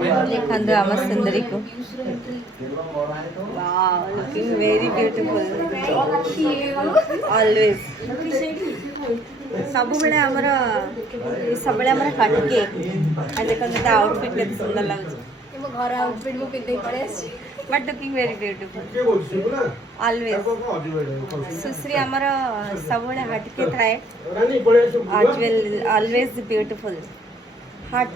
देखंदो आम सुंदरी को wow looking very beautiful always सब बेले हमर सब बेले हमर हटके आ देखंदो आउटफिट केते सुंदर लागछ मो घर आउटफिट मो पिंधि पड़े but looking very beautiful always सुश्री हमर सब बेले हटके थाए ऑलवेज ब्यूटीफुल हट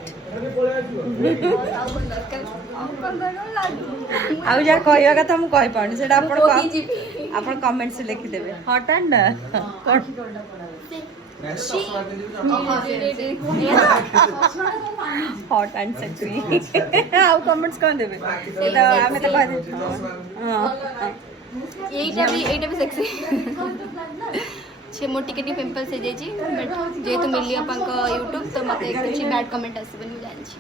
आउ जा कहवा कथा मुझे कहि पानी से आप कमेंट्स लिखिदेवे हट एंड हट एंड सेक्सी आउ कमेंट्स कौन देबे एटा हमें तो कह दे हां एटा भी सेक्सी छे मोटी के पिंपल्स हो जाई छी बट जेतु मिली आपन का YouTube तो मते କିଛି बैड कमेंट आसीबन मु जानि छी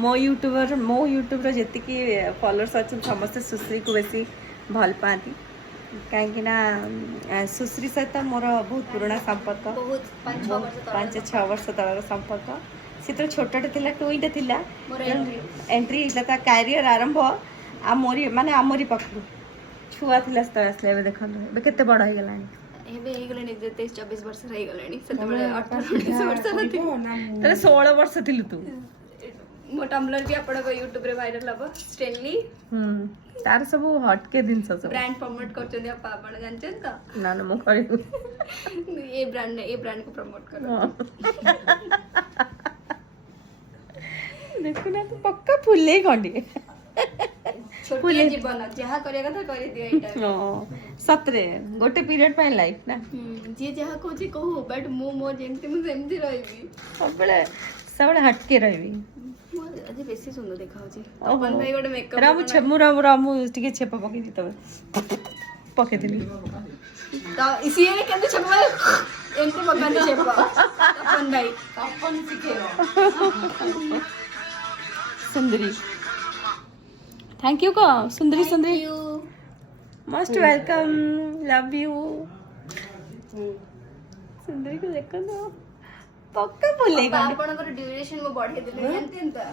मो यूट्यूब रो जति की फॉलोअर्स अछि समस्त सुश्री को बेसी भल पाती कहीं ना सुश्री सहित मोर बहुत पुराना संपर्क बहुत 5-6 वर्ष तलर संपर्क से तो छोटे थिला टुईटे थिला एंट्री ता कैरियर आरंभ आ मोरी माने आमोरी पखरु छुआ थिला तो आसले बे देखन बे केते बड़ हो गलानी एबे हे गलानी 23-24 वर्ष रही गलानी सेते बळे 18-19 वर्ष नथि तले 16 वर्ष थिलु तू मो टम्बलर भी आपण को YouTube रे वायरल हबो स्टेनली तार सब हट के दिन सब ब्रांड प्रमोट करछन आप आपण जानछन त ना ना मो करी ये ब्रांड को प्रमोट करो देखो ना तो पक्का फुले खंडी छोटे जीवन जहा करे कथा करि दियो एटा सतरे गोटे पीरियड पे लाइफ ना जे जहा कोची कहू बट मो जेमती मु सेमती रहबी सबले हटके रहबी आज बेसी सुंदर देखाउ छी अपन भाई गोटे मेकअप रामू टिके छेप पके दी तबे पके दिली तो इसी ने केंदे छेप एंते मगन छेप अपन भाई अपन सिखेरो सुंदरी थैंक यू को सुंदरी मोस्ट वेलकम लव यू सुंदरी को देखो तो पक्का बोलेगा आपण ड्यूरेशन में बढ़े देले जानते हैं